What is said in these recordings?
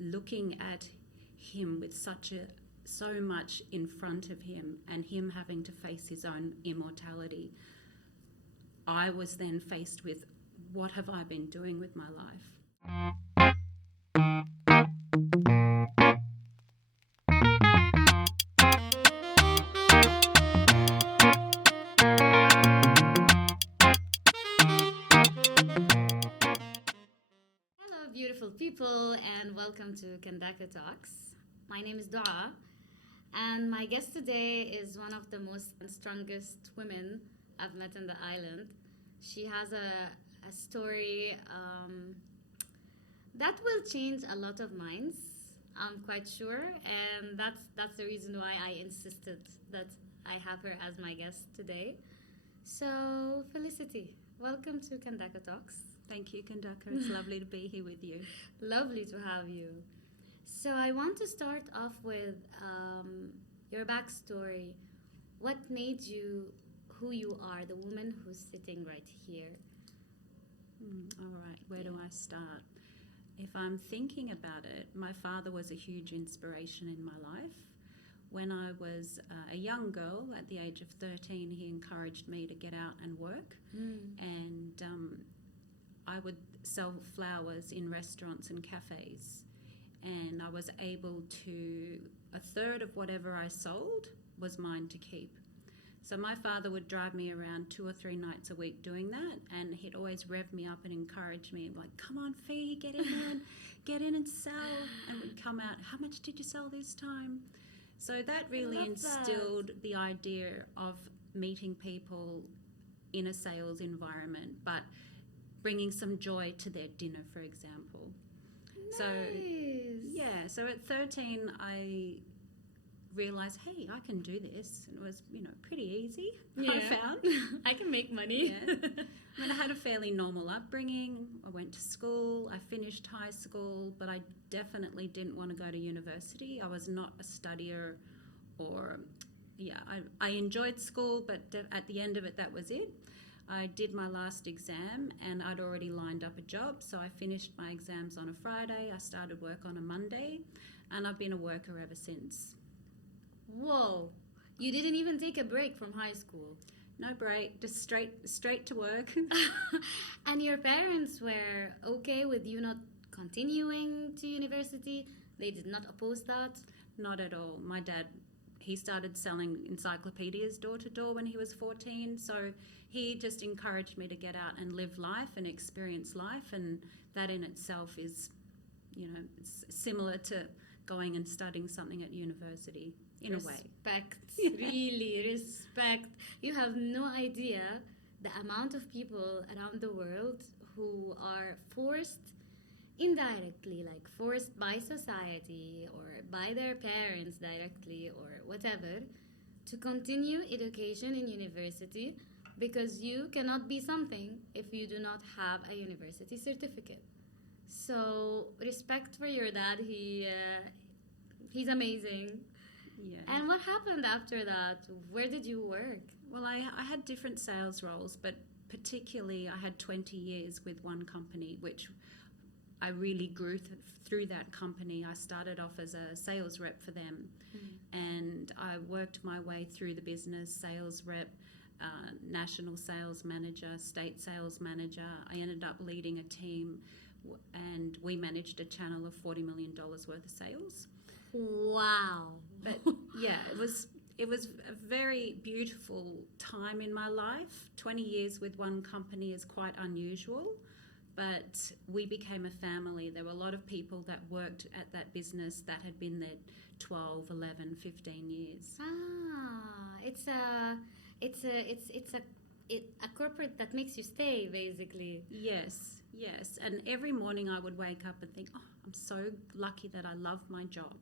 looking at him with so much in front of him and him having to face his own immortality, I was then faced with, what have I been doing with my life? Hello, beautiful people, and welcome to Kandaka Talks. My name is Dua, and my guest today is one of the most strongest women I've met in the island. She has a story that will change a lot of minds, I'm quite sure, and that's the reason why I insisted that I have her as my guest today. So, Felicity, welcome to Kandaka Talks. Thank you, Kandaka. It's lovely to be here with you. Lovely to have you. So I want to start off with your backstory. What made you who you are, the woman who's sitting right here? All right, where do I start? If I'm thinking about it, my father was a huge inspiration in my life. When I was a young girl, at the age of 13, he encouraged me to get out and work. And I would sell flowers in restaurants and cafes. And I was able to, a third of whatever I sold was mine to keep. So my father would drive me around 2 or 3 nights a week doing that, and he'd always rev me up and encourage me, like, come on, Fee, get in and sell. And we'd come out, how much did you sell this time? So that really instilled the idea of meeting people in a sales environment, but bringing some joy to their dinner, for example. Nice. So at 13, I realised, hey, I can do this. And it was, pretty easy, I found. I can make money. I had a fairly normal upbringing. I went to school. I finished high school, but I definitely didn't want to go to university. I was not a studier I enjoyed school, but at the end of it, that was it. I did my last exam and I'd already lined up a job, so I finished my exams on a Friday. I started work on a Monday, and I've been a worker ever since. Whoa. You didn't even take a break from high school. No break, just straight to work. And your parents were okay with you not continuing to university? They did not oppose that? Not at all. My dad, he started selling encyclopedias door to door when he was 14, so he just encouraged me to get out and live life and experience life, and that in itself is, it's similar to going and studying something at university in a way. Respect, really, respect. You have no idea the amount of people around the world who are forced indirectly, like forced by society or by their parents directly or whatever, to continue education in university, because you cannot be something if you do not have a university certificate. So respect for your dad. He's amazing. Yeah. And what happened after that? Where did you work? Well, I had different sales roles, but particularly I had 20 years with one company, which I really grew through that company. I started off as a sales rep for them, and I worked my way through the business, sales rep, national sales manager, state sales manager. I ended up leading a team, and we managed a channel of $40 million worth of sales. Wow. But yeah, it was a very beautiful time in my life. 20 years with one company is quite unusual, but we became a family. There were a lot of people that worked at that business that had been there 12, 11, 15 years. It's a corporate that makes you stay, basically. Yes. And every morning I would wake up and think, oh, I'm so lucky that I love my job.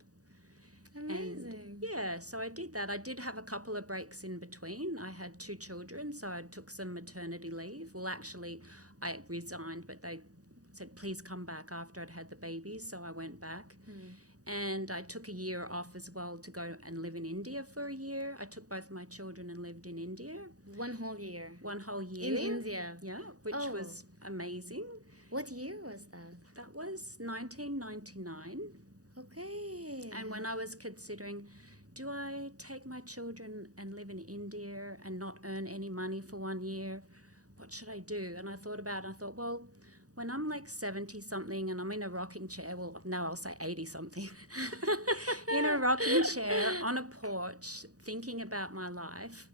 Amazing. And so I did that. I did have a couple of breaks in between. I had 2 children, so I took some maternity leave. Well, actually, I resigned, but they said, please come back after I'd had the babies, so I went back. And I took a year off as well to go and live in India for a year. I took both my children and lived in India. One whole year. One whole year. In India. Yeah, which was amazing. What year was that? That was 1999. Okay. And when I was considering, do I take my children and live in India and not earn any money for 1 year? What should I do? And I thought about it. I thought, well, when I'm like 70 something and I'm in a rocking chair, well, now I'll say 80 something, in a rocking chair on a porch, thinking about my life,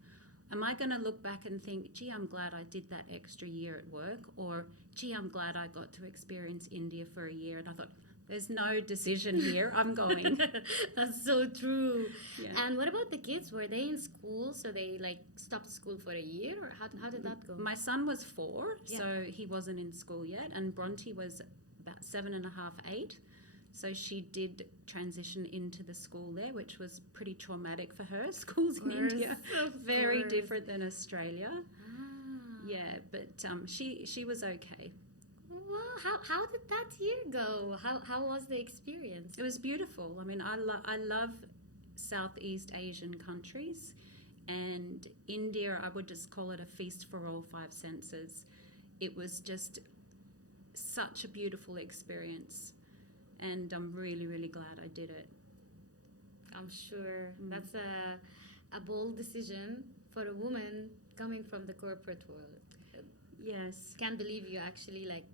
am I going to look back and think, gee, I'm glad I did that extra year at work? Or, gee, I'm glad I got to experience India for a year? And I thought, there's no decision here. I'm going. That's so true. Yeah. And what about the kids? Were they in school? So they like stopped school for a year? Or how did that go? My son was 4, Yeah. so he wasn't in school yet. And Bronte was about 7.5, 8. So she did transition into the school there, which was pretty traumatic for her. Schools in India, very different than Australia. Ah. Yeah, but she was okay. Wow, how did that year go? How was the experience? It was beautiful. I mean, I love Southeast Asian countries, and India, I would just call it a feast for all 5 senses. It was just such a beautiful experience, and I'm really, really glad I did it. I'm sure that's a bold decision for a woman coming from the corporate world. Yes. Can't believe you actually like.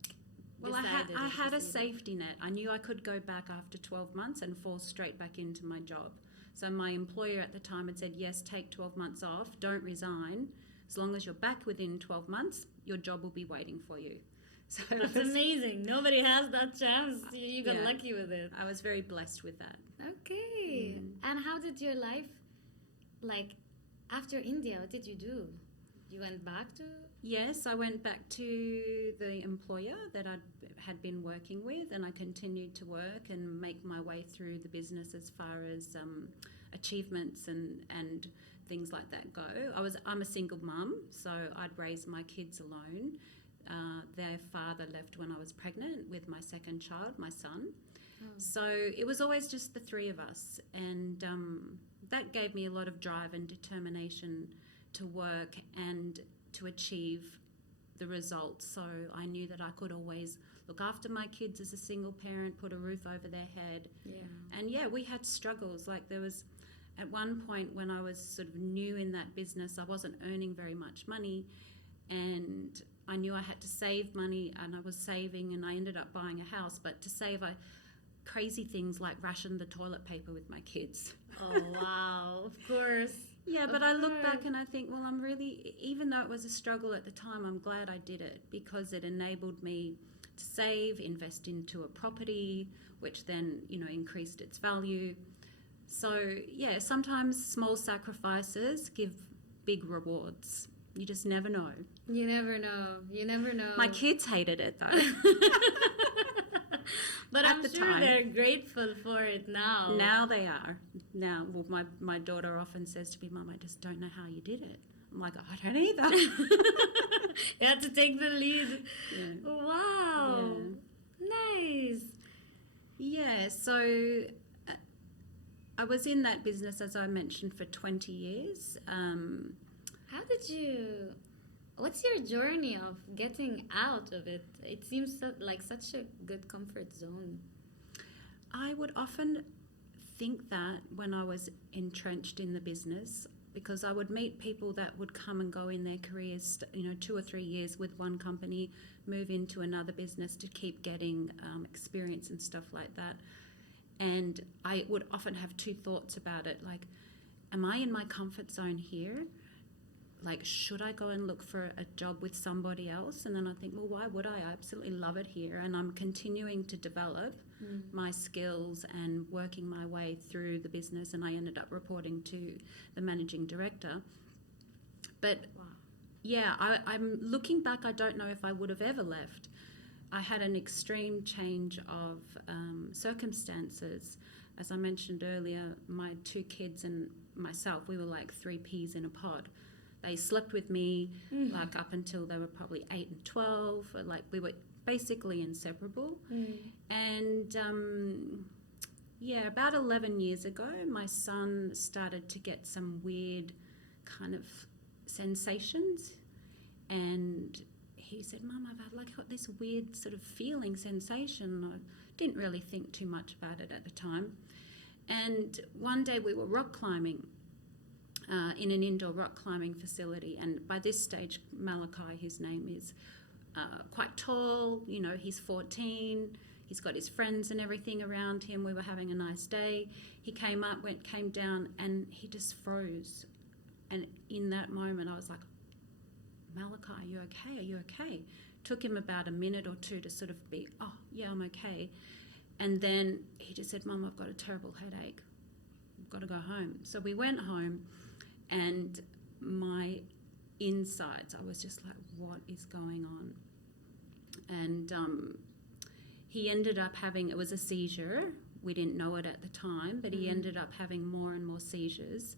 Well, decided I had a to stay. safety net. I knew I could go back after 12 months and fall straight back into my job. So my employer at the time had said, yes, take 12 months off, don't resign. As long as you're back within 12 months, your job will be waiting for you. So That's amazing. Nobody has that chance. You got Yeah. lucky with it. I was very blessed with that. Okay. And how did your life, like, after India, what did you do? You went back to... Yes, I went back to the employer that I had been working with, and I continued to work and make my way through the business as far as achievements and things like that go. I'm a single mum, so I'd raised my kids alone. Their father left when I was pregnant with my second child, my son. Oh. So it was always just the 3 of us, and that gave me a lot of drive and determination to work and to achieve the results. So I knew that I could always look after my kids as a single parent, put a roof over their head. Yeah. And yeah, we had struggles. Like there was at one point when I was sort of new in that business, I wasn't earning very much money, and I knew I had to save money, and I was saving, and I ended up buying a house. But to save, I crazy things like ration the toilet paper with my kids. Oh, wow. Of course. Yeah, but Of I look course. back and I think, well, I'm really, even though it was a struggle at the time, I'm glad I did it because it enabled me to save, invest into a property, which then, increased its value. So, yeah, sometimes small sacrifices give big rewards. You just never know. You never know. You never know. My kids hated it, though. But at I'm the sure time. they're grateful for it now. Now they are. Now, well, my daughter often says to me, Mum, I just don't know how you did it. I'm like, I don't either. You had to take the lead. Yeah. Wow. Nice. Yeah, so I was in that business, as I mentioned, for 20 years. How did you... What's your journey of getting out of it? It seems like such a good comfort zone. I would often think that when I was entrenched in the business, because I would meet people that would come and go in their careers, 2 or 3 years with one company, move into another business to keep getting experience and stuff like that. And I would often have 2 thoughts about it, like, am I in my comfort zone here? Like, should I go and look for a job with somebody else? And then I think, well, why would I? I absolutely love it here. And I'm continuing to develop my skills and working my way through the business. And I ended up reporting to the managing director. But Wow. yeah, I'm looking back, I don't know if I would have ever left. I had an extreme change of circumstances. As I mentioned earlier, my 2 kids and myself, we were like 3 peas in a pod. They slept with me like up until they were probably 8 and 12. Like we were basically inseparable. And yeah, about 11 years ago, my son started to get some weird kind of sensations, and he said, Mum, I've had got this weird sort of feeling, sensation. I didn't really think too much about it at the time. And one day we were rock climbing in an indoor rock climbing facility. And by this stage, Malachi, his name is, quite tall. You know, he's 14. He's got his friends and everything around him. We were having a nice day. He came up, came down, and he just froze. And in that moment, I was like, Malachi, are you okay? Are you okay? Took him about a minute or two to sort of be, oh, yeah, I'm okay. And then he just said, Mum, I've got a terrible headache. I've got to go home. So we went home, and my insides, I was just like, what is going on? And he ended up having, it was a seizure. We didn't know it at the time, but he ended up having more and more seizures.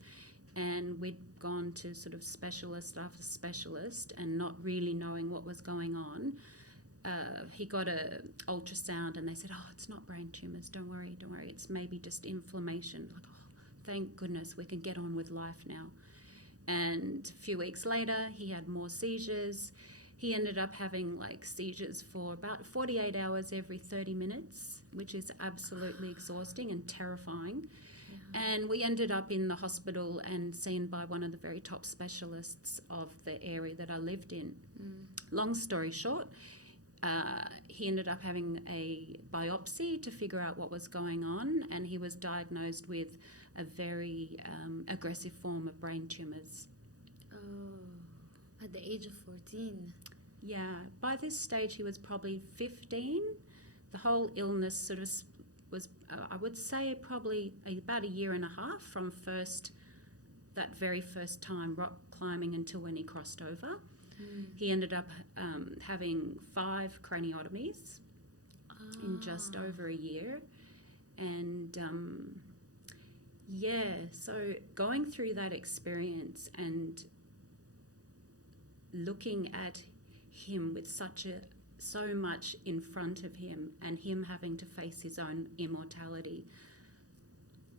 And we'd gone to sort of specialist after specialist and not really knowing what was going on. He got a ultrasound and they said, oh, it's not brain tumours, don't worry, it's maybe just inflammation. Like, oh, thank goodness, we can get on with life now. And a few weeks later, he had more seizures. He ended up having seizures for about 48 hours every 30 minutes, which is absolutely exhausting and terrifying. Yeah. And we ended up in the hospital and seen by one of the very top specialists of the area that I lived in. Long story short, he ended up having a biopsy to figure out what was going on, and he was diagnosed with a very aggressive form of brain tumours. Oh, at the age of 14. Yeah, by this stage he was probably 15. The whole illness sort of was, I would say, probably about a year and a half from that very first time rock climbing until when he crossed over. He ended up having 5 craniotomies in just over a year. And so going through that experience and looking at him with so much in front of him and him having to face his own immortality,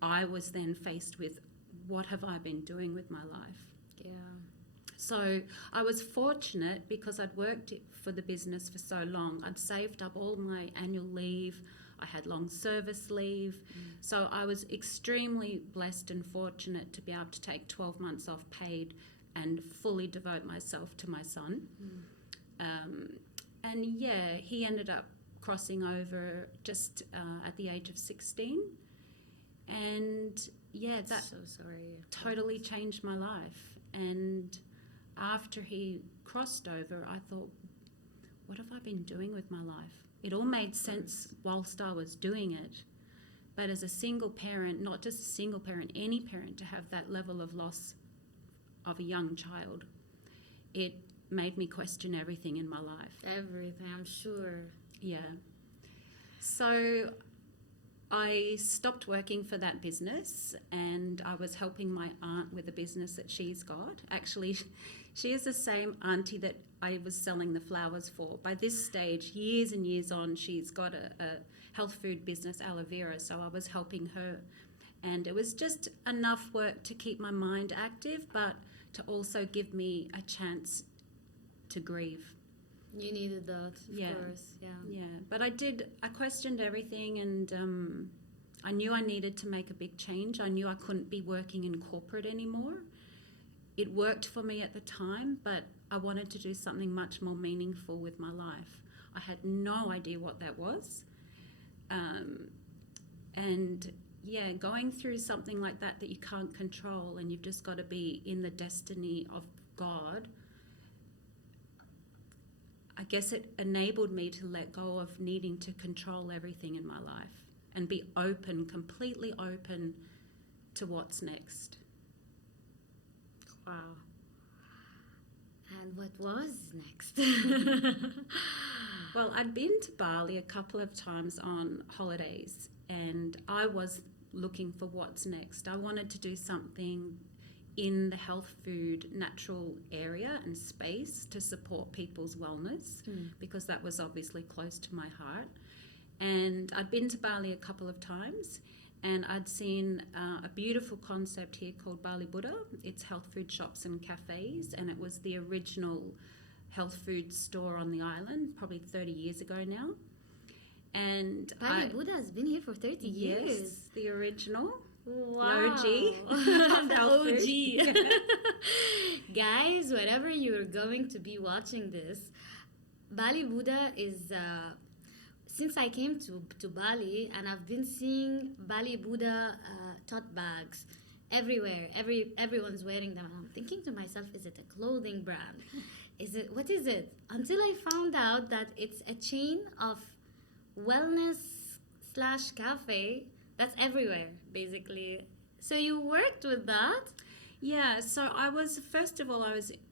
I was then faced with, what have I been doing with my life? Yeah. So I was fortunate because I'd worked for the business for so long. I'd saved up all my annual leave. I had long service leave. So I was extremely blessed and fortunate to be able to take 12 months off paid and fully devote myself to my son. And yeah, he ended up crossing over just at the age of 16. And yeah, that so sorry. Totally changed my life. And after he crossed over, I thought, what have I been doing with my life? It all made sense whilst I was doing it. But as a single parent, not just a single parent, any parent, to have that level of loss of a young child, it made me question everything in my life. Everything, I'm sure. Yeah. So I stopped working for that business and I was helping my aunt with a business that she's got. Actually, she is the same auntie that I was selling the flowers for. By this stage, years and years on, she's got a health food business, aloe vera, so I was helping her. And it was just enough work to keep my mind active, but to also give me a chance to grieve. You needed that, of course. Yeah. But I questioned everything, and I knew I needed to make a big change. I knew I couldn't be working in corporate anymore. It worked for me at the time, but I wanted to do something much more meaningful with my life. I had no idea what that was. And yeah, going through something like that you can't control and you've just got to be in the destiny of God, I guess it enabled me to let go of needing to control everything in my life and be open, completely open to what's next. Wow. And what was next? Well, I'd been to Bali a couple of times on holidays and I was looking for what's next. I wanted to do something in the health food natural area and space to support people's wellness because that was obviously close to my heart. And I'd been to Bali a couple of times and I'd seen a beautiful concept here called Bali Buddha. It's health food shops and cafes, and it was the original health food store on the island, probably 30 years ago now. And Bali Buddha has been here for 30 years. Yes, the original. Wow. The OG. The Health food. OG. Guys, wherever you're going to be watching this, Bali Buddha is... since I came to Bali, and I've been seeing Bali Buddha tote bags everywhere. Everyone's wearing them. And I'm thinking to myself, is it a clothing brand? What is it? Until I found out that it's a chain of wellness/cafe that's everywhere, basically. So you worked with that? Yeah, so I was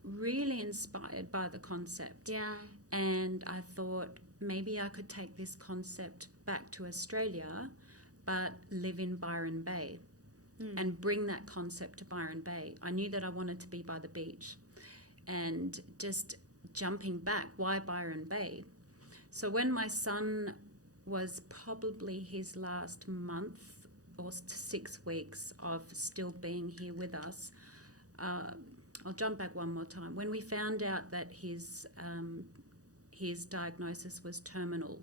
really inspired by the concept. Yeah. And I thought maybe I could take this concept back to Australia, but live in Byron Bay and bring that concept to Byron Bay. I knew that I wanted to be by the beach. And just jumping back, why Byron Bay? So when my son was probably his last month or 6 weeks of still being here with us, I'll jump back one more time. When we found out that his diagnosis was terminal,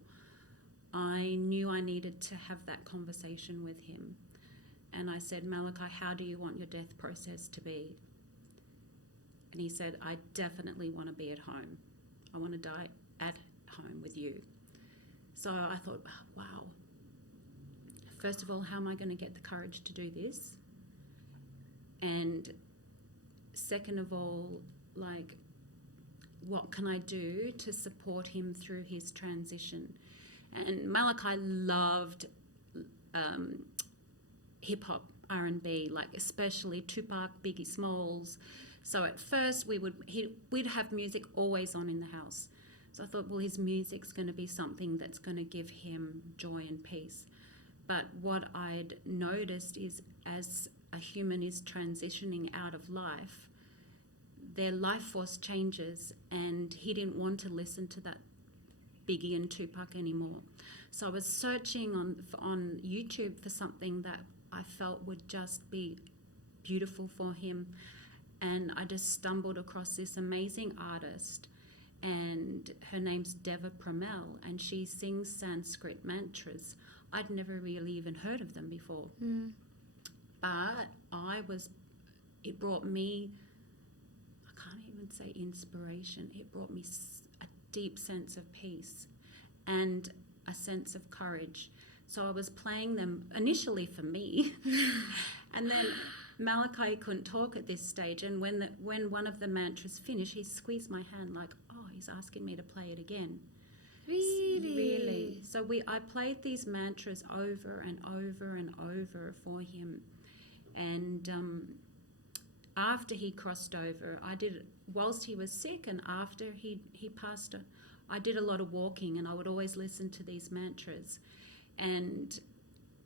I knew I needed to have that conversation with him. And I said, Malachi, how do you want your death process to be? And he said, I definitely want to be at home. I want to die at home with you. So I thought, wow. First of all, how am I going to get the courage to do this? And second of all, like, what can I do to support him through his transition? And Malachi loved hip-hop, R&B, like especially Tupac, Biggie Smalls. So at first we'd have music always on in the house. So I thought, well, his music's going to be something that's going to give him joy and peace. But what I'd noticed is as a human is transitioning out of life, their life force changes, and he didn't want to listen to that Biggie and Tupac anymore. So I was searching on YouTube for something that I felt would just be beautiful for him. And I just stumbled across this amazing artist, and her name's Deva Pramel, and she sings Sanskrit mantras. I'd never really even heard of them before. But it brought me, I can't even say inspiration, it brought me a deep sense of peace and a sense of courage. So I was playing them initially for me, and then Malachi couldn't talk at this stage, and when one of the mantras finished, he squeezed my hand like, oh, he's asking me to play it again. Really. So I played these mantras over and over and over for him, and after he crossed over, I did, whilst he was sick and after he passed, I did a lot of walking, and I would always listen to these mantras. And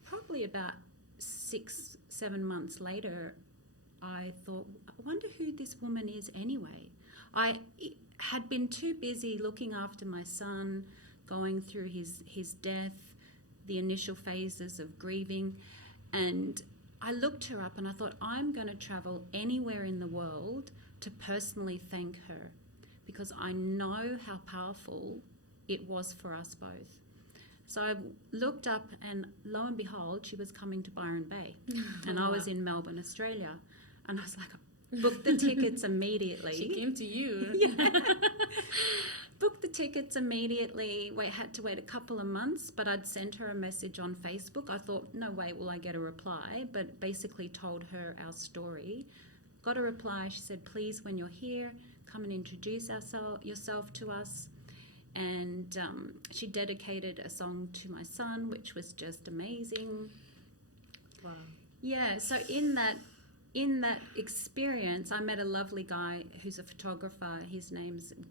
probably about 6-7 months later, I thought, I wonder who this woman is anyway. I had been too busy looking after my son, going through his death, the initial phases of grieving, and I looked her up and I thought, I'm going to travel anywhere in the world to personally thank her, because I know how powerful it was for us both. So I looked up, and lo and behold, she was coming to Byron Bay. And I was in Melbourne, Australia. And I was like, booked the tickets immediately. She came to you. Yeah. Booked the tickets immediately. Had to wait a couple of months, but I'd sent her a message on Facebook. I thought, no way will I get a reply, but basically told her our story. Got a reply. She said, please, when you're here, come and introduce yourself to us. And she dedicated a song to my son, which was just amazing. Wow. Yeah, so in that experience, I met a lovely guy who's a photographer.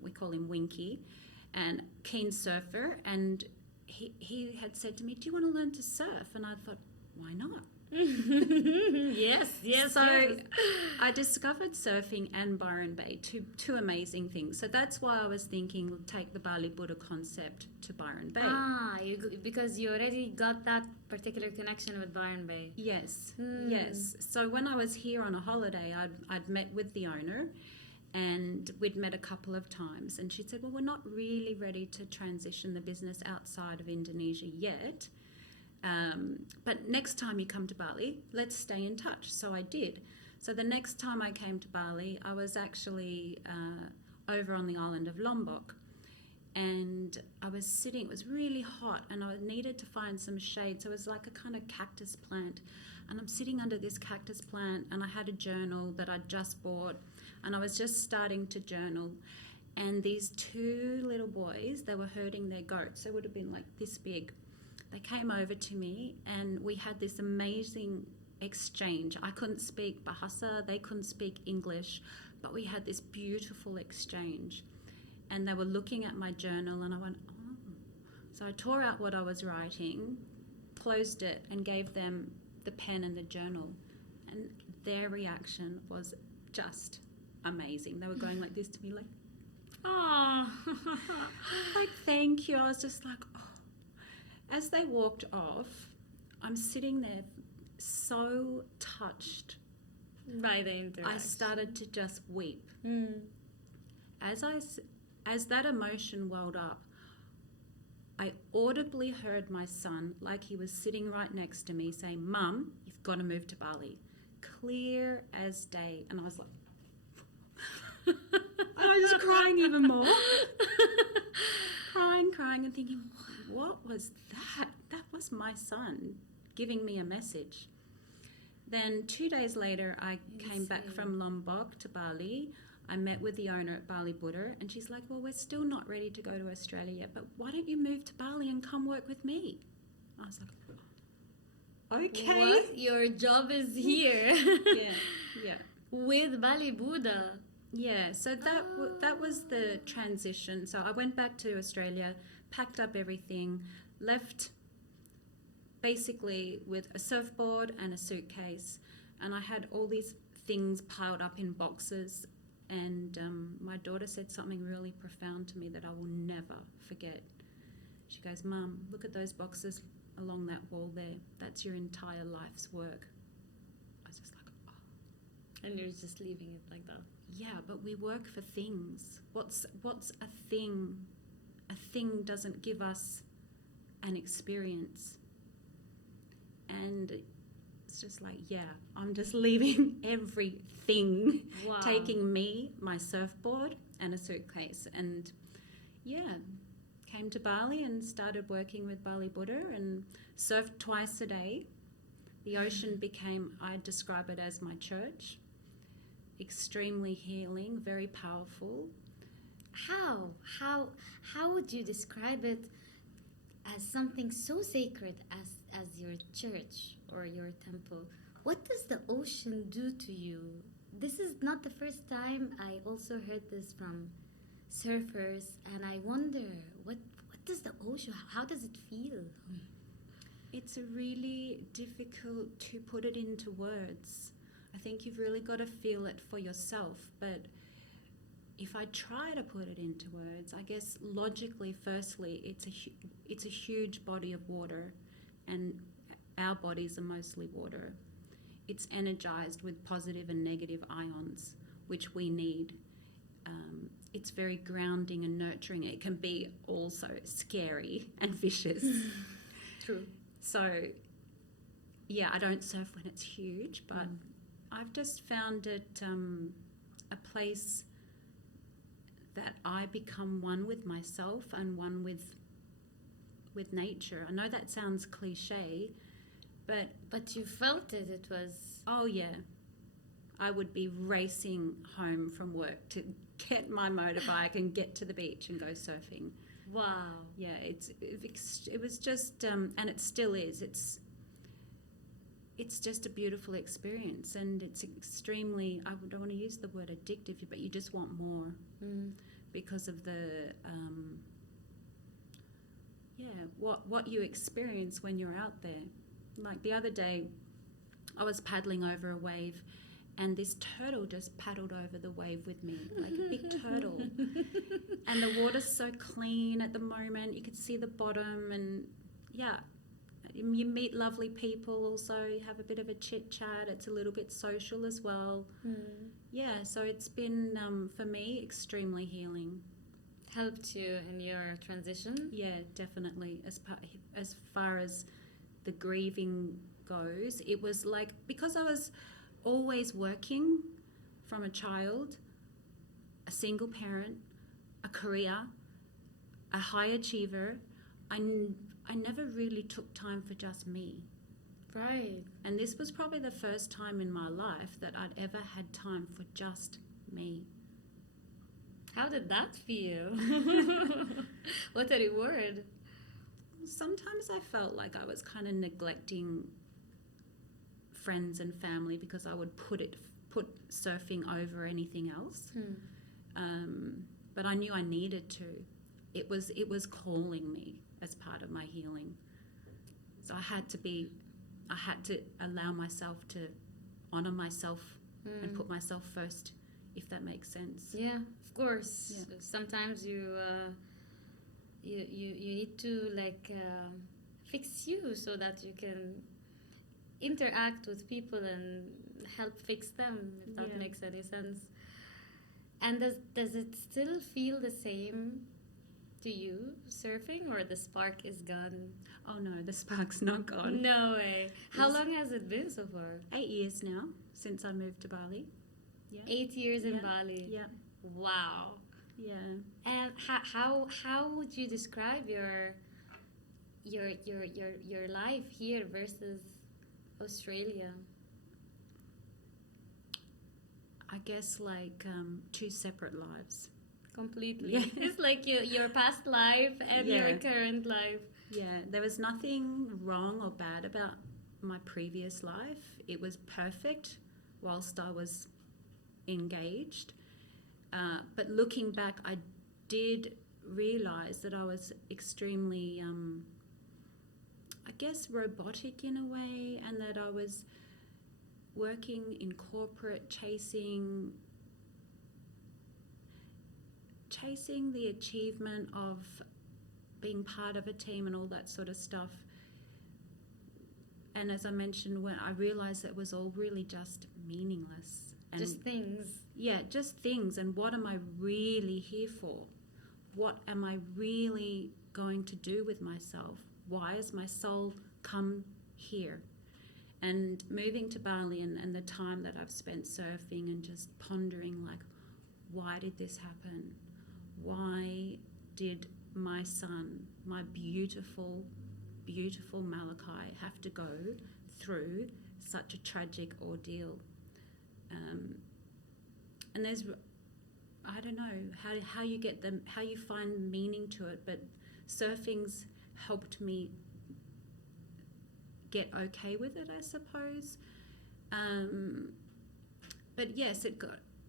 We call him Winky, and keen surfer. And he had said to me, do you want to learn to surf? And I thought, why not? yes. So yes. I discovered surfing and Byron Bay, two amazing things. So that's why I was thinking we'll take the Bali Buddha concept to Byron Bay. Because you already got that particular connection with Byron Bay. Yes, yes. So when I was here on a holiday, I'd met with the owner, And we'd met a couple of times, and she said, well, we're not really ready to transition the business outside of Indonesia yet. But next time you come to Bali, let's stay in touch. So I did. So the next time I came to Bali, I was actually over on the island of Lombok. And I was sitting, it was really hot, and I needed to find some shade. So it was like a kind of cactus plant. And I'm sitting under this cactus plant, and I had a journal that I'd just bought, and I was just starting to journal. And these two little boys, they were herding their goats. They would have been like this big. They came over to me, and we had this amazing exchange. I couldn't speak Bahasa, they couldn't speak English, but we had this beautiful exchange. And they were looking at my journal, and I went, oh. So I tore out what I was writing, closed it, and gave them the pen and the journal. And their reaction was just amazing. They were going like this to me, like, Oh. like, thank you. I was just like, oh. As they walked off, I'm sitting there so touched. By the interaction. I started to just weep. Mm. As that emotion welled up, I audibly heard my son, like he was sitting right next to me, saying, Mum, you've got to move to Bali. Clear as day. And I was like, I was just crying even more. crying and thinking, what was that? That was my son giving me a message. Then 2 days later, I came back from Lombok to Bali. I met with the owner at Bali-based, and she's like, well, we're still not ready to go to Australia yet, but why don't you move to Bali and come work with me? I was like, okay. What? Your job is here. Yeah. With Bali-Buddha. Yeah, so that was the transition. So I went back to Australia, packed up everything, left basically with a surfboard and a suitcase, and I had all these things piled up in boxes. And my daughter said something really profound to me that I will never forget. She goes, Mum, look at those boxes along that wall there. That's your entire life's work. I was just like, oh. And you're just leaving it like that. Yeah, but we work for things. What's a thing? A thing doesn't give us an experience. And it's just like, yeah, I'm just leaving everything, Wow. taking me, my surfboard, and a suitcase. And yeah, came to Bali and started working with Bali-based and surfed twice a day. The ocean became, I describe it as my church. Extremely healing, very powerful. How would you describe it as something so sacred as your church or your temple? What does the ocean do to you? This is not the first time. I also heard this from surfers, and I wonder, what does the ocean, how does it feel? It's really difficult to put it into words. I think you've really got to feel it for yourself. But if I try to put it into words, I guess logically, firstly, it's a huge body of water, and our bodies are mostly water. It's energized with positive and negative ions, which we need. It's very grounding and nurturing. It can be also scary and vicious. True. So, yeah, I don't surf when it's huge, but I've just found it a place that I become one with myself and one with nature. I know that sounds cliche, But you felt it. It was... oh yeah, I would be racing home from work to get my motorbike and get to the beach and go surfing. Wow. Yeah, it was just, and it still is. It's just a beautiful experience, and it's extremely, I don't want to use the word addictive, but you just want more because of the, what you experience when you're out there. Like the other day, I was paddling over a wave, and this turtle just paddled over the wave with me, like a big turtle. And the water's so clean at the moment. You could see the bottom, and yeah, you meet lovely people also, you have a bit of a chit chat, it's a little bit social as well. Yeah, so it's been, for me, extremely healing. Helped you in your transition? Yeah, definitely. As far as the grieving goes, it was like, because I was always working from a child, a single parent, a career, a high achiever, I never really took time for just me. Right. And this was probably the first time in my life that I'd ever had time for just me. How did that feel? What a reward. Sometimes I felt like I was kind of neglecting friends and family because I would put surfing over anything else. But I knew I needed to. It was calling me as part of my healing. So I had to allow myself to honor myself and put myself first, if that makes sense. Yeah, of course. Yeah. Sometimes you need to fix you so that you can interact with people and help fix them, if that makes any sense. And does it still feel the same to you, surfing, or the spark is gone? Oh no, the spark's not gone. No way. How long has it been so far? 8 years now since I moved to Bali. Yeah. 8 years in Bali. Yeah. Wow. Yeah. And how would you describe your life here versus Australia? I guess like two separate lives. Completely. Yeah. It's like your past life and your current life. Yeah, there was nothing wrong or bad about my previous life. It was perfect whilst I was engaged. But looking back, I did realise that I was extremely, I guess, robotic in a way, and that I was working in corporate, chasing the achievement of being part of a team and all that sort of stuff. And as I mentioned, when I realised that it was all really just meaningless. And just things. Yeah, just things. And what am I really here for? What am I really going to do with myself? Why has my soul come here? And moving to Bali and the time that I've spent surfing and just pondering, like, why did this happen? Why did my son, my beautiful, beautiful Malachi, have to go through such a tragic ordeal? And there's, I don't know how you get them, how you find meaning to it, but surfing's helped me get okay with it, I suppose. But yes, it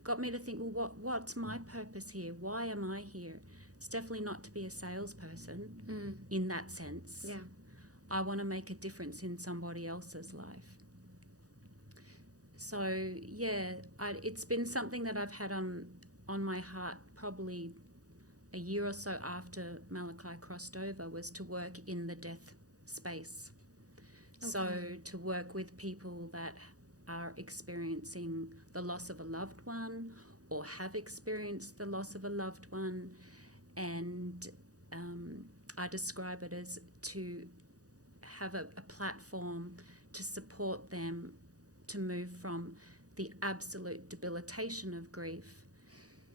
got me to think, well, what's my purpose here? Why am I here? It's definitely not to be a salesperson in that sense. Yeah. I want to make a difference in somebody else's life. So yeah, it's been something that I've had on my heart probably a year or so after Malachi crossed over, was to work in the death space. Okay. So to work with people that are experiencing the loss of a loved one or have experienced the loss of a loved one, and I describe it as to have a platform to support them to move from the absolute debilitation of grief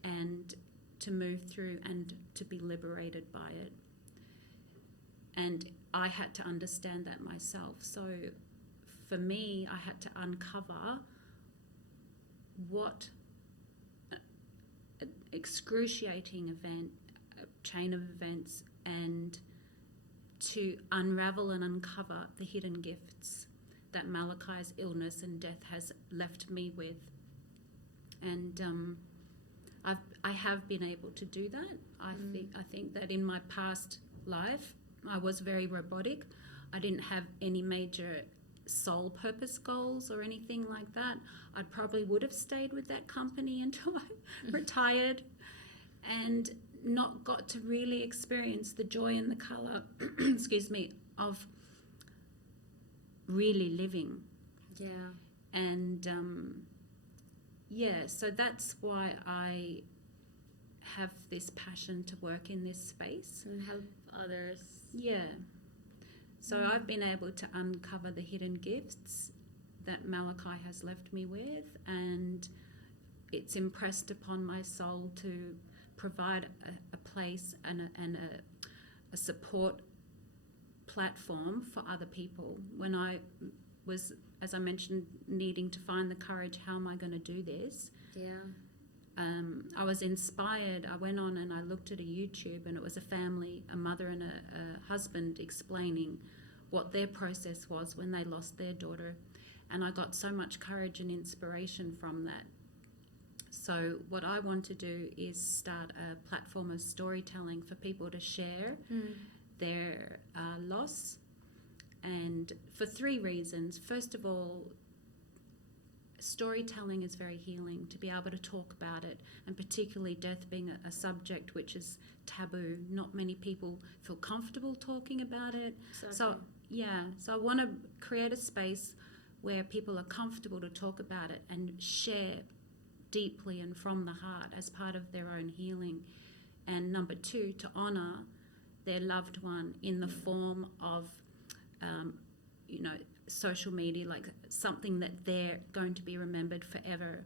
and to move through and to be liberated by it. And I had to understand that myself. So for me, I had to uncover what an excruciating event, a chain of events, and to unravel and uncover the hidden gifts that Malachi's illness and death has left me with. And I have been able to do that. I think that in my past life, I was very robotic. I didn't have any major soul purpose goals or anything like that. I probably would have stayed with that company until I retired and not got to really experience the joy and the colour, excuse me, of really living. Yeah. And so that's why I have this passion to work in this space. And help others. Yeah. So I've been able to uncover the hidden gifts that Malachi has left me with, and it's impressed upon my soul to provide a place and a support platform for other people. When I was, as I mentioned, needing to find the courage, how am I going to do this? Yeah. I was inspired. I went on and I looked at a YouTube, and it was a family, a mother and a husband, explaining what their process was when they lost their daughter. And I got so much courage and inspiration from that. So what I want to do is start a platform of storytelling for people to share their loss, and for 3 reasons. First of all, storytelling is very healing, to be able to talk about it, and particularly death being a subject which is taboo. Not many people feel comfortable talking about it. Exactly. So I want to create a space where people are comfortable to talk about it and share deeply and from the heart as part of their own healing. And number 2, to honour their loved one in the form of social media, like something that they're going to be remembered forever.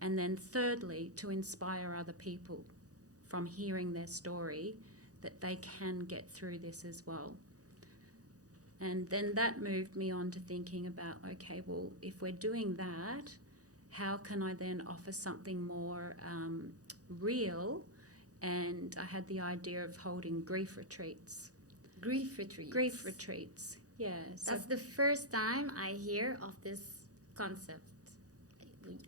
And then thirdly, to inspire other people from hearing their story that they can get through this as well. And then that moved me on to thinking about, okay, well, if we're doing that, how can I then offer something more real? And I had the idea of holding grief retreats. Grief retreats. Grief retreats, yeah. So That's the first time I hear of this concept.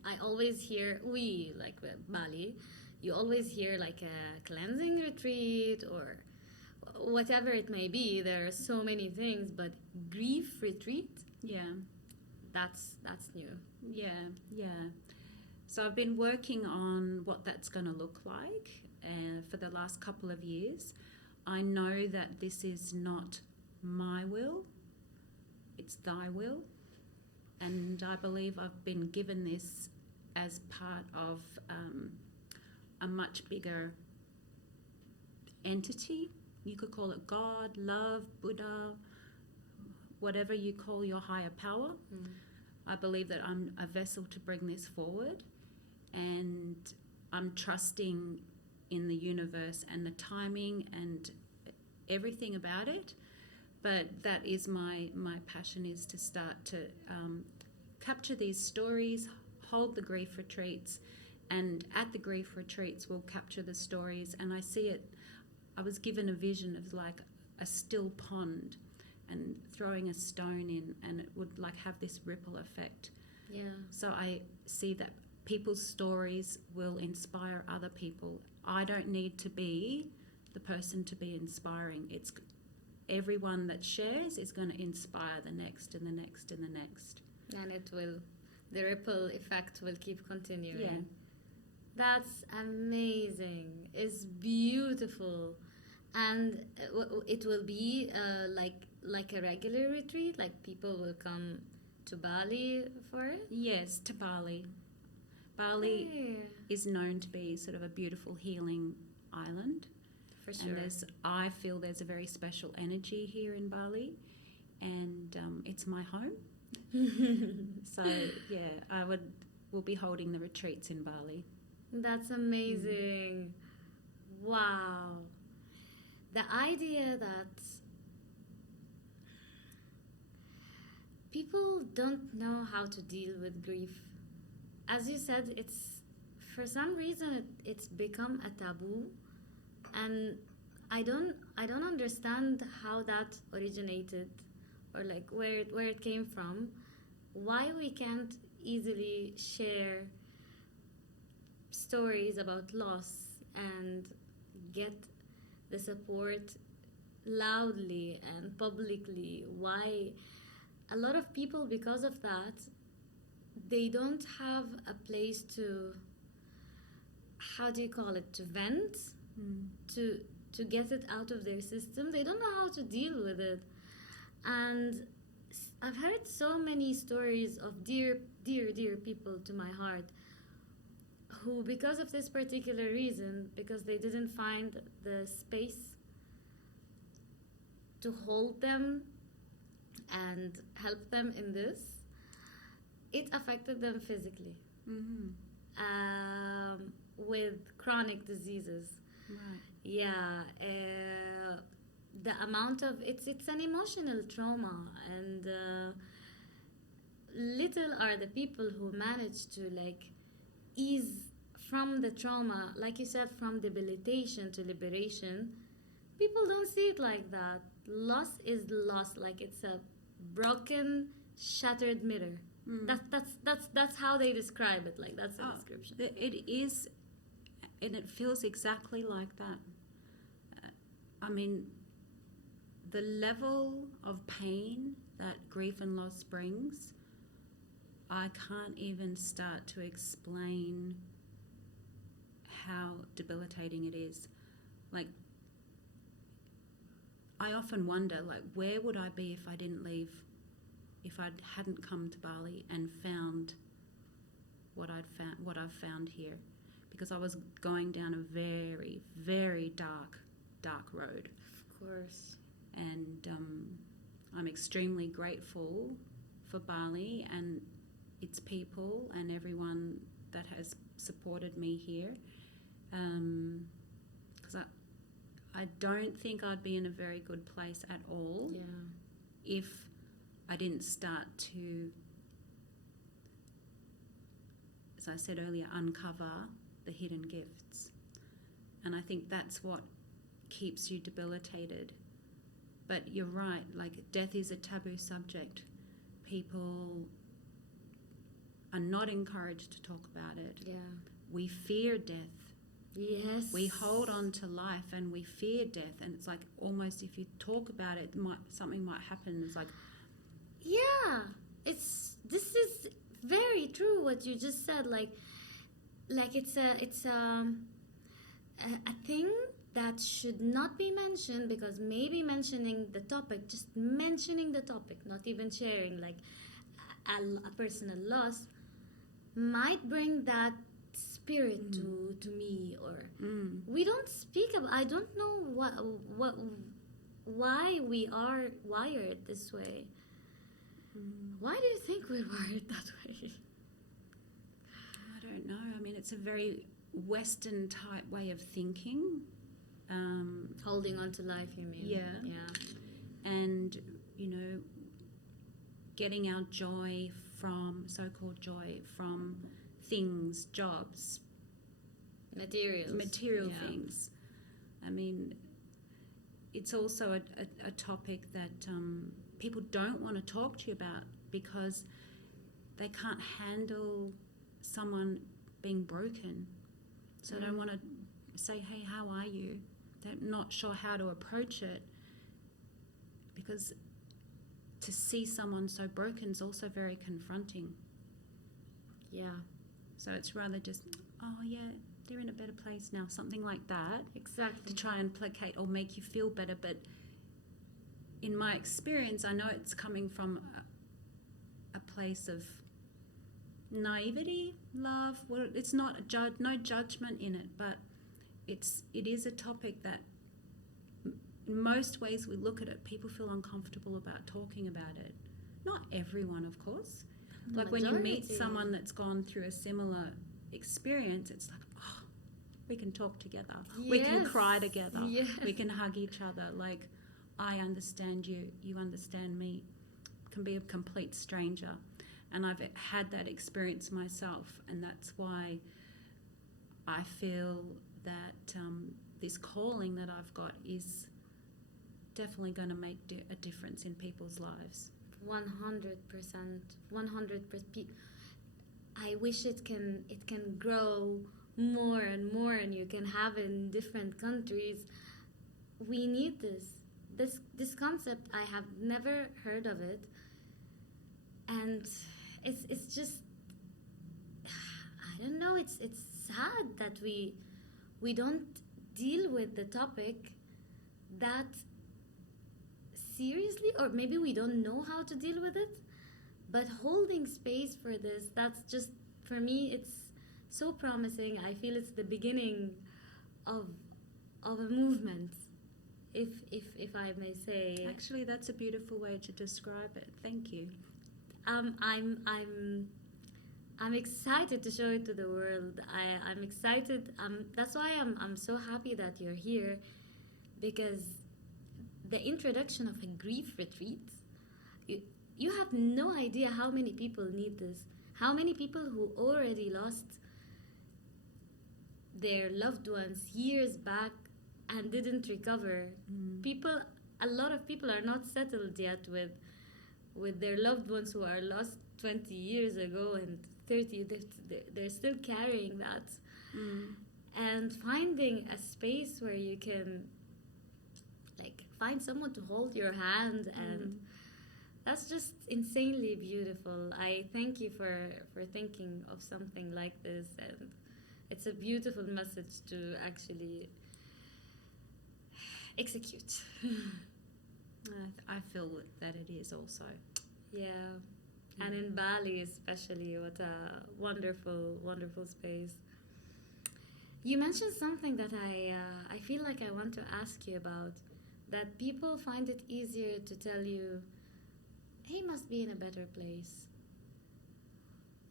I always hear, like Bali, you always hear like a cleansing retreat or whatever it may be. There are so many things, but grief retreat, yeah. that's new. Yeah. So I've been working on what that's going to look like for the last couple of years. I know that this is not my will, it's thy will. And I believe I've been given this as part of a much bigger entity. You could call it God, love, Buddha, whatever you call your higher power. I believe that I'm a vessel to bring this forward, and I'm trusting in the universe and the timing and everything about it. But that is my passion, is to start to capture these stories, hold the grief retreats, and at the grief retreats we'll capture the stories. And I see it, I was given a vision of like a still pond and throwing a stone in, and it would like have this ripple effect. Yeah. So I see that people's stories will inspire other people. I don't need to be the person to be inspiring. It's everyone that shares is going to inspire the next and the next and the next. And the ripple effect will keep continuing. Yeah. That's amazing. It's beautiful. And it will be like a regular retreat, like people will come to Bali for it? Yes, to Bali. Bali is known to be sort of a beautiful healing island. For sure. And I feel there's a very special energy here in Bali, and it's my home. So yeah, we'll be holding the retreats in Bali. That's amazing. Wow. The idea that people don't know how to deal with grief. As you said, it's for some reason it's become a taboo, and I don't understand how that originated, or like where it came from. Why we can't easily share stories about loss and get the support loudly and publicly. Why a lot of people, because of that, they don't have a place to, how do you call it, to vent, to get it out of their system. They don't know how to deal with it. And I've heard so many stories of dear, dear, dear people to my heart who, because of this particular reason, because they didn't find the space to hold them and help them in this, it affected them physically. Mm-hmm. With chronic diseases. Right. Yeah, the amount of it's an emotional trauma, and little are the people who manage to like ease from the trauma, like you said, from debilitation to liberation. People don't see it like that. Loss is loss, like it's a broken, shattered mirror. That's how they describe it. Like that's the description. It is, and it feels exactly like that. I mean, the level of pain that grief and loss brings, I can't even start to explain how debilitating it is. Like, I often wonder, like, where would I be if I didn't leave? If I hadn't come to Bali and found what I've found here, because I was going down a very, very dark road. Of course. And I'm extremely grateful for Bali and its people and everyone that has supported me here, because I don't think I'd be in a very good place at all if I didn't start to, as I said earlier, uncover the hidden gifts. And I think that's what keeps you debilitated. But you're right, like, death is a taboo subject. People are not encouraged to talk about it. Yeah. We fear death. Yes. We hold on to life and we fear death, and it's like almost if you talk about it, something might happen. It's like, yeah, this is very true what you just said. Like it's a thing that should not be mentioned, because maybe mentioning the topic, just mentioning the topic, not even sharing like a personal loss, might bring that spirit to me, or we don't speak about. I don't know why we are wired this way. Why do you think we're wired that way? I don't know. I mean, it's a very Western type way of thinking. Holding on to life, you mean? Yeah. And, you know, getting our joy from, so-called joy from things, jobs, material things. I mean, it's also a topic that people don't want to talk to you about, because they can't handle someone being broken. So they don't want to say, hey, how are you? They're not sure how to approach it, because to see someone so broken is also very confronting. Yeah. So it's rather just, oh yeah, they're in a better place now, something like that. Exactly. To try and placate or make you feel better. But in my experience, I know it's coming from a place of naivety, love. Well, it's not no judgment in it, but it is a topic that in most ways we look at it, people feel uncomfortable about talking about it. Not everyone, of course. Like when you meet someone that's gone through a similar experience, it's like, oh, we can talk together. Yes. We can cry together. Yes. We can hug each other. Like, I understand you, you understand me. Can be a complete stranger. And I've had that experience myself, and that's why I feel that this calling that I've got is definitely going to make a difference in people's lives. 100%. 100%. I wish it can grow more and more, and you can have it in different countries. We need this concept. I have never heard of it, and it's just, I don't know. It's sad that we don't deal with the topic that seriously, or maybe we don't know how to deal with it. But holding space for this, that's just, for me, it's so promising. I feel it's the beginning of a movement, if I may say. Actually, that's a beautiful way to describe it. Thank you. I'm excited to show it to the world. I'm excited. That's why I'm so happy that you're here, because the introduction of a grief retreat, you have no idea how many people need this. How many people who already lost their loved ones years back and didn't recover. A lot of people are not settled yet with their loved ones who are lost 20 years ago and 30. They're still carrying that. And finding a space where you can like find someone to hold your hand, and that's just insanely beautiful. I thank you for thinking of something like this, and it's a beautiful message to actually execute. I feel that it is also. Yeah. And in Bali especially, what a wonderful, wonderful space. You mentioned something that I feel like I want to ask you about, that people find it easier to tell you, he must be in a better place.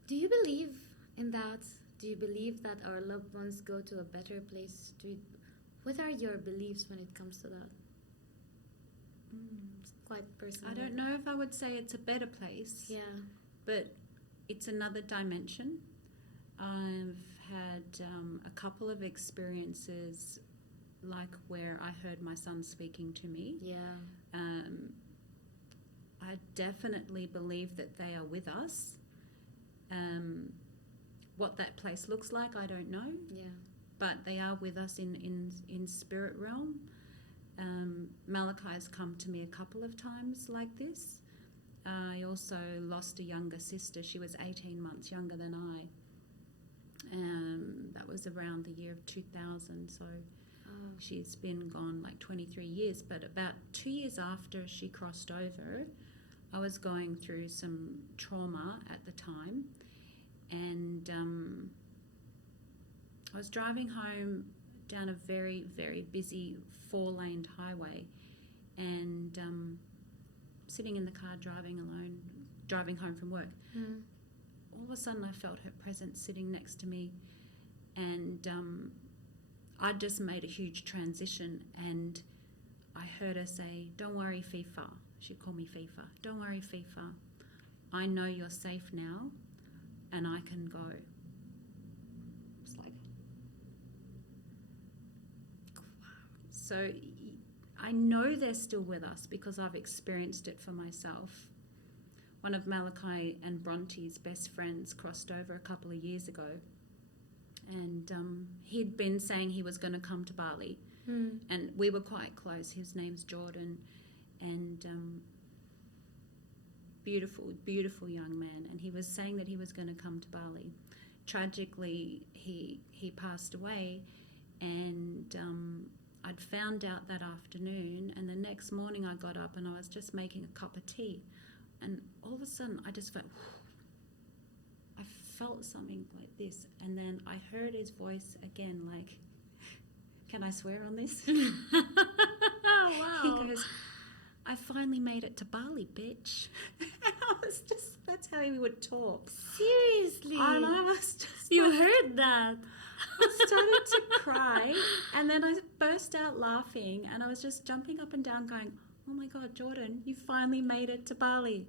Do you believe in that? Do you believe that our loved ones go to a better place? What are your beliefs when it comes to that? It's quite personal. I don't know if I would say it's a better place. Yeah. But it's another dimension. I've had a couple of experiences like where I heard my son speaking to me. Yeah. I definitely believe that they are with us. What that place looks like, I don't know. Yeah. But they are with us in spirit realm. Malachi has come to me a couple of times like this. I also lost a younger sister. She was 18 months younger than I. That was around the year of 2000, so she's been gone like 23 years. But about 2 years after she crossed over, I was going through some trauma at the time, and I was driving home down a very, very busy 4-laned highway, and sitting in the car driving alone, driving home from work. All of a sudden I felt her presence sitting next to me, and I just made a huge transition, and I heard her say, "Don't worry, Fifa." She called me Fifa. "Don't worry, Fifa. I know you're safe now, and I can go." It's like, so I know they're still with us because I've experienced it for myself. One of Malachi and Bronte's best friends crossed over a couple of years ago, and he'd been saying he was going to come to Bali, and we were quite close. His name's Jordan, and beautiful, beautiful young man, and he was saying that he was going to come to Bali. Tragically, he passed away, and I'd found out that afternoon, and the next morning I got up and I was just making a cup of tea, and all of a sudden I just felt, I felt something like this, and then I heard his voice again, like, "Can I swear on this?" Wow. He goes, "I finally made it to Bali, bitch." I was just, that's how he would talk. Seriously? And I was just You like, heard that? I started to cry, and then I burst out laughing, and I was just jumping up and down going, "Oh my God, Jordan, you finally made it to Bali."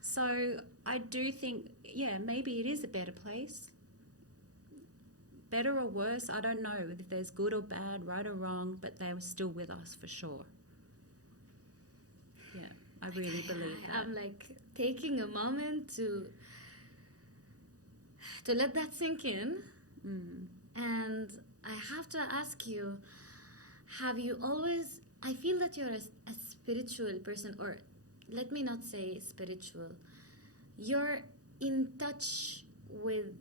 So I do think, yeah, maybe it is a better place. Better or worse, I don't know if there's good or bad, right or wrong, but they were still with us for sure. Yeah, I really believe that. I'm like taking a moment to let that sink in. And I have to ask you, have you always, I feel that you're a spiritual person, or let me not say spiritual, you're in touch with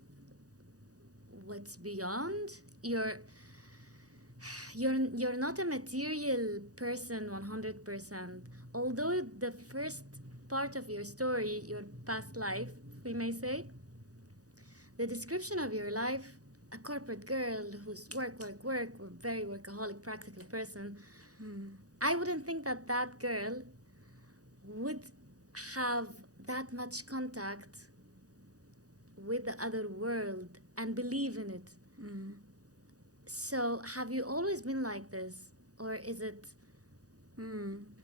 what's beyond. You're not a material person 100%, although the first part of your story, your past life, we may say, the description of your life, a corporate girl who's work, or very workaholic, practical person, I wouldn't think that that girl would have that much contact with the other world and believe in it. So have you always been like this, or is it?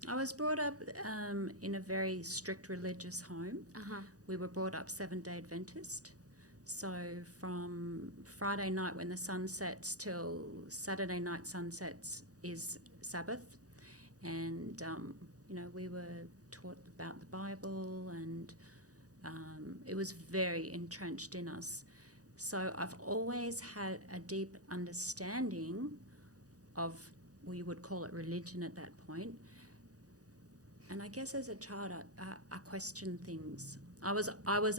I was brought up in a very strict religious home. We were brought up Seventh-day Adventist. So from Friday night when the sun sets till Saturday night sunsets is Sabbath. And, we were taught about the Bible, and it was very entrenched in us. So I've always had a deep understanding of, you would call it religion at that point. And I guess as a child, I questioned things. I was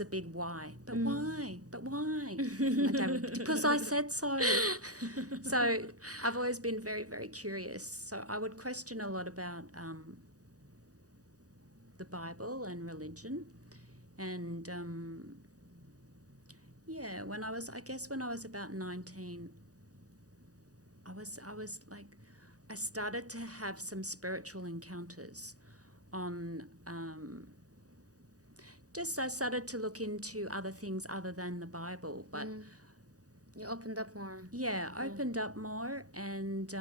a big why, but why? My dad would, because I said so. So I've always been very, very curious. So I would question a lot about the Bible and religion. And when I was about 19, I was like, I started to have some spiritual encounters on, I started to look into other things other than the Bible, but you opened up more. Opened up more, and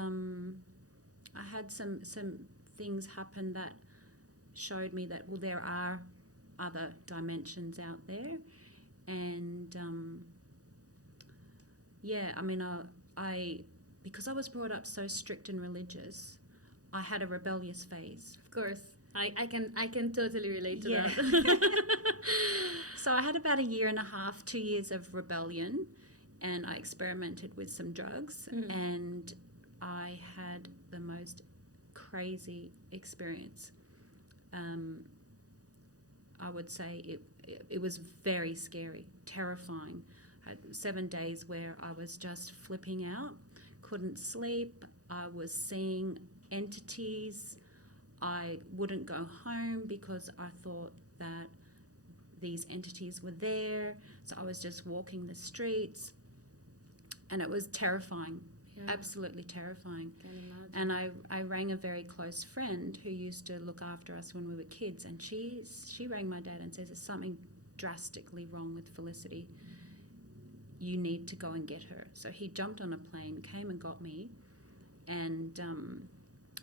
I had some things happen that showed me that, well, there are other dimensions out there. And I because I was brought up so strict and religious, I had a rebellious phase. Of course, I can totally relate to that. So I had about 1.5 years, 2 years of rebellion, and I experimented with some drugs, and I had the most crazy experience. I would say it was very scary, terrifying. I had 7 days where I was just flipping out, couldn't sleep. I was seeing entities. I wouldn't go home because I thought that these entities were there. So I was just walking the streets, and it was terrifying, absolutely terrifying. And I rang a very close friend who used to look after us when we were kids, and she rang my dad and says, there's something drastically wrong with Felicity. You need to go and get her. So he jumped on a plane, came and got me, and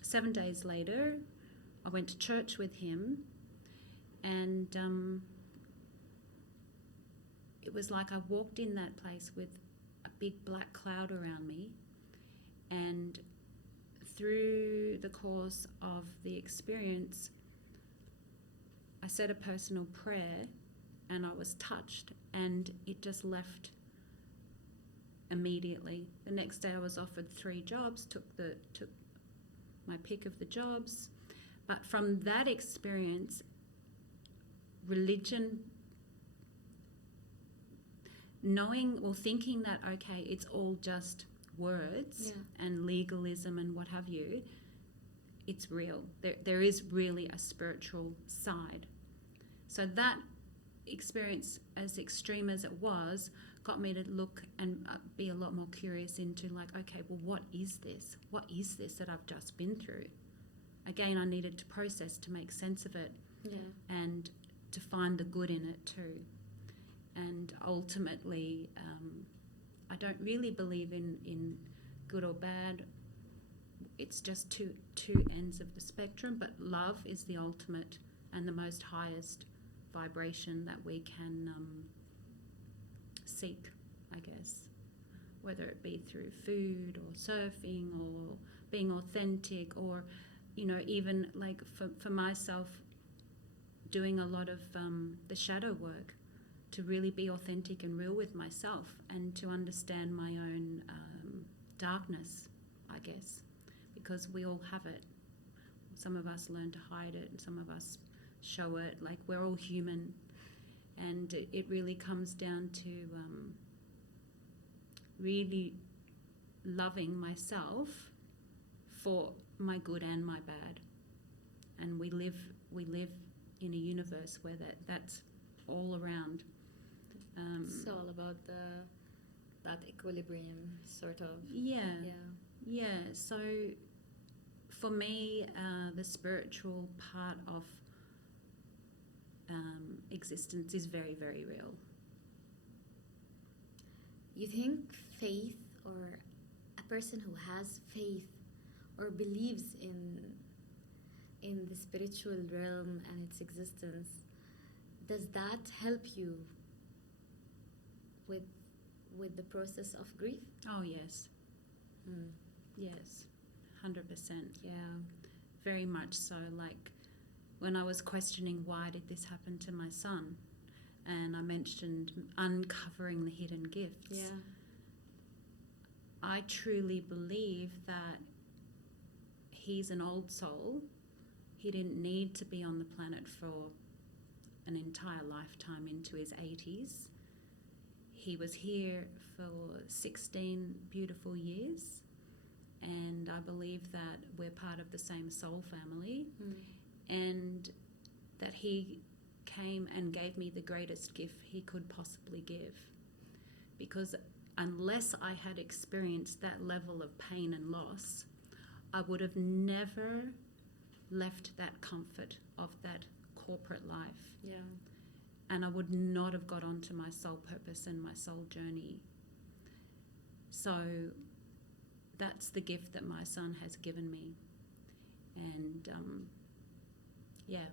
7 days later, I went to church with him, and it was like I walked in that place with a big black cloud around me, and through the course of the experience, I said a personal prayer, and I was touched, and it just left immediately. The next day I was offered 3 jobs, took my pick of the jobs. But from that experience, religion, knowing or thinking that, okay, it's all just words and legalism and what have you, it's real. There is really a spiritual side. So that experience, as extreme as it was, got me to look and be a lot more curious into, like, okay, well, what is this? What is this that I've just been through? Again, I needed to process to make sense of it, and to find the good in it too. And ultimately, I don't really believe in good or bad. It's just two ends of the spectrum, but love is the ultimate and the most highest vibration that we can seek, I guess, whether it be through food or surfing or being authentic, or even like for myself, doing a lot of the shadow work to really be authentic and real with myself, and to understand my own darkness, I guess, because we all have it. Some of us learn to hide it, and some of us show it. Like, we're all human, and it really comes down to really loving myself for my good and my bad, and we live in a universe where that's all around. It's all about that equilibrium, sort of. Yeah. Yeah. So for me, the spiritual part of existence is very, very real. You think faith, or a person who has faith or believes in the spiritual realm and its existence, does that help you with the process of grief? Oh yes, Mm. yes, 100%. Yeah. Very much so. Like when I was questioning why did this happen to my son, and I mentioned uncovering the hidden gifts. Yeah. I truly believe that he's an old soul. He didn't need to be on the planet for an entire lifetime into his 80s. He was here for 16 beautiful years, and I believe that we're part of the same soul family, and that he came and gave me the greatest gift he could possibly give. Because unless I had experienced that level of pain and loss, I would have never left that comfort of that corporate life. Yeah. And I would not have got onto my soul purpose and my soul journey. So that's the gift that my son has given me. And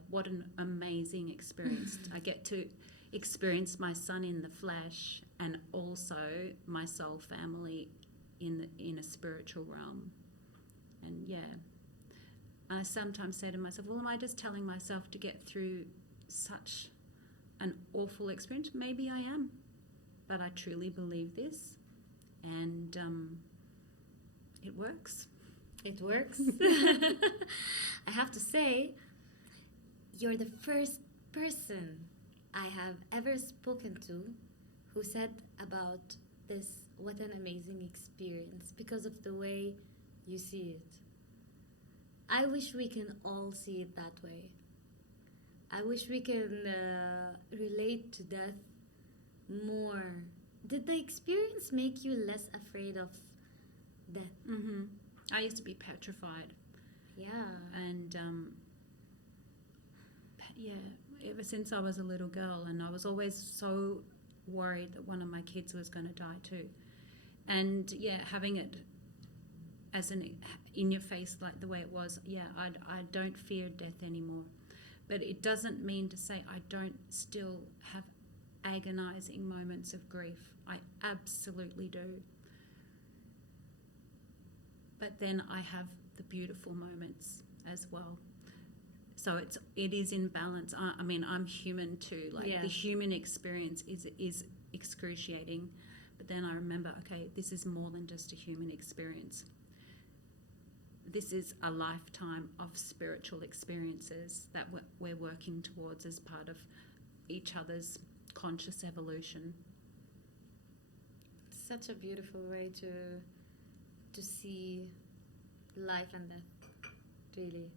what an amazing experience. I get to experience my son in the flesh and also my soul family in a spiritual realm. And I sometimes say to myself, well, am I just telling myself to get through such an awful experience? Maybe I am, but I truly believe this, and it works. It works. I have to say, you're the first person I have ever spoken to who said about this, what an amazing experience, because of the way you see it. I wish we can all see it that way. I wish we can relate to death more. Did the experience make you less afraid of death? Mm-hmm. I used to be petrified. Yeah. And ever since I was a little girl, and I was always so worried that one of my kids was going to die too. And having it as in your face like the way it was, I don't fear death anymore. But it doesn't mean to say I don't still have agonizing moments of grief. I absolutely do. But then I have the beautiful moments as well. So it is in balance. I mean, I'm human too. The human experience is excruciating. But then I remember, okay, this is more than just a human experience. This is a lifetime of spiritual experiences that we're working towards as part of each other's conscious evolution. Such a beautiful way to see life and death, really.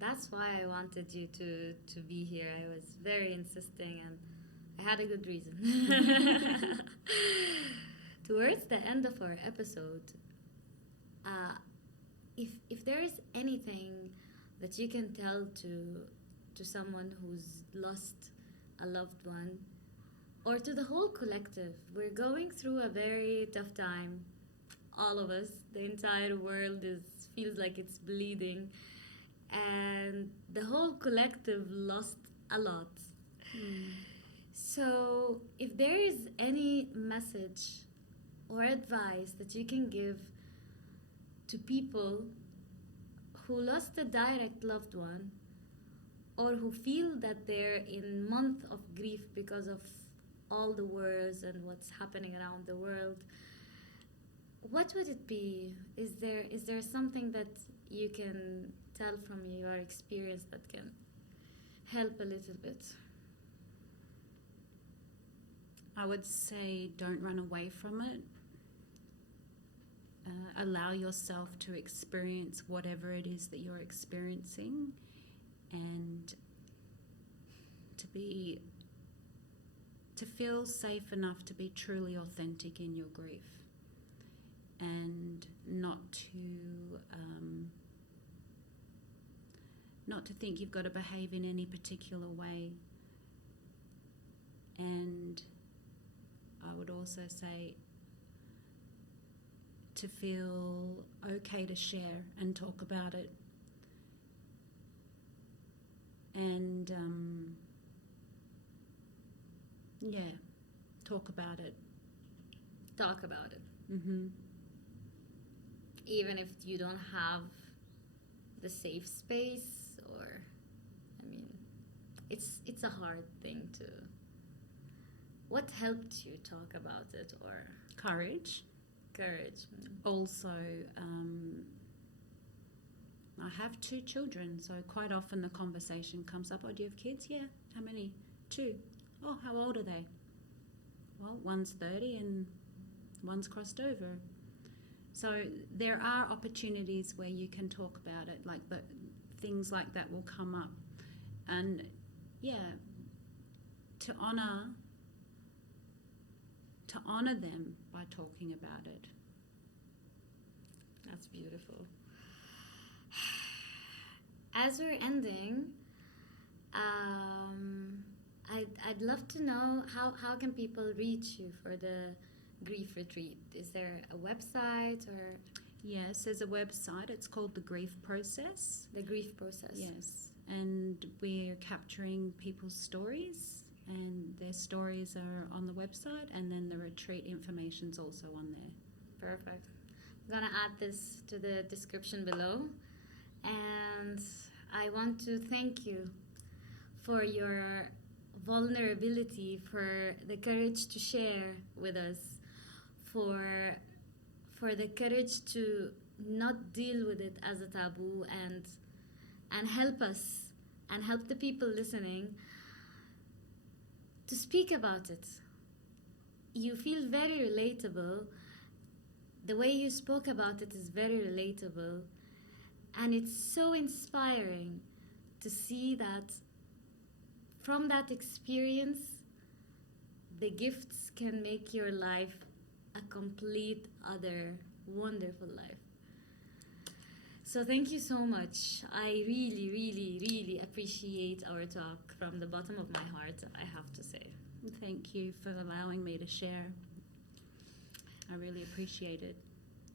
That's why I wanted you to be here. I was very insisting, and I had a good reason. Towards the end of our episode, if there is anything that you can tell to someone who's lost a loved one, or to the whole collective, we're going through a very tough time. All of us, the entire world feels like it's bleeding, and the whole collective lost a lot. So if there is any message or advice that you can give to people who lost a direct loved one, or who feel that they're in month of grief because of all the wars and what's happening around the world, what would it be? Is there something that you can tell from your experience that can help a little bit? I would say don't run away from it. allow yourself to experience whatever it is that you're experiencing, and to feel safe enough to be truly authentic in your grief, and not to think you've got to behave in any particular way. And I would also say to feel okay to share and talk about it. And talk about it. Talk about it. Mm-hmm. Even if you don't have the safe space, or, I mean, it's a hard thing to... What helped you talk about it, or... Courage. Courage. Also, I have 2 children, so quite often the conversation comes up, oh, do you have kids? Yeah. How many? 2. Oh, how old are they? Well, one's 30 and one's crossed over. So there are opportunities where you can talk about it, like things like that will come up. And to honor them by talking about it. That's beautiful. As we're ending, I'd love to know how can people reach you for the grief retreat? Is there a website, or? Yes, there's a website. It's called The Grief Process. The Grief Process. Yes, and we're capturing people's stories, and their stories are on the website, and then the retreat information's also on there. Perfect. I'm gonna add this to the description below, and I want to thank you for your vulnerability, for the courage to share with us, for the courage to not deal with it as a taboo, and help us and help the people listening to speak about it. You feel very relatable. The way you spoke about it is very relatable, and it's so inspiring to see that from that experience, the gifts can make your life a complete other wonderful life. So thank you so much. I really, really, really appreciate our talk from the bottom of my heart, I have to say. Thank you for allowing me to share. I really appreciate it.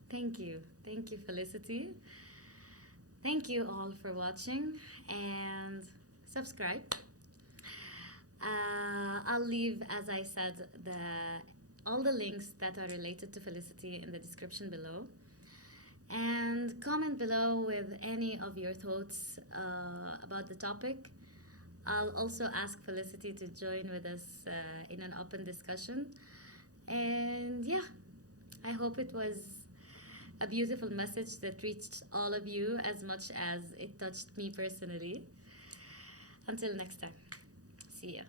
Thank you. Thank you, Felicity. Thank you all for watching, and subscribe. I'll leave, as I said, all the links that are related to Felicity in the description below. And comment below with any of your thoughts about the topic. I'll also ask Felicity to join with us in an open discussion. And I hope it was a beautiful message that reached all of you as much as it touched me personally. Until next time, see ya.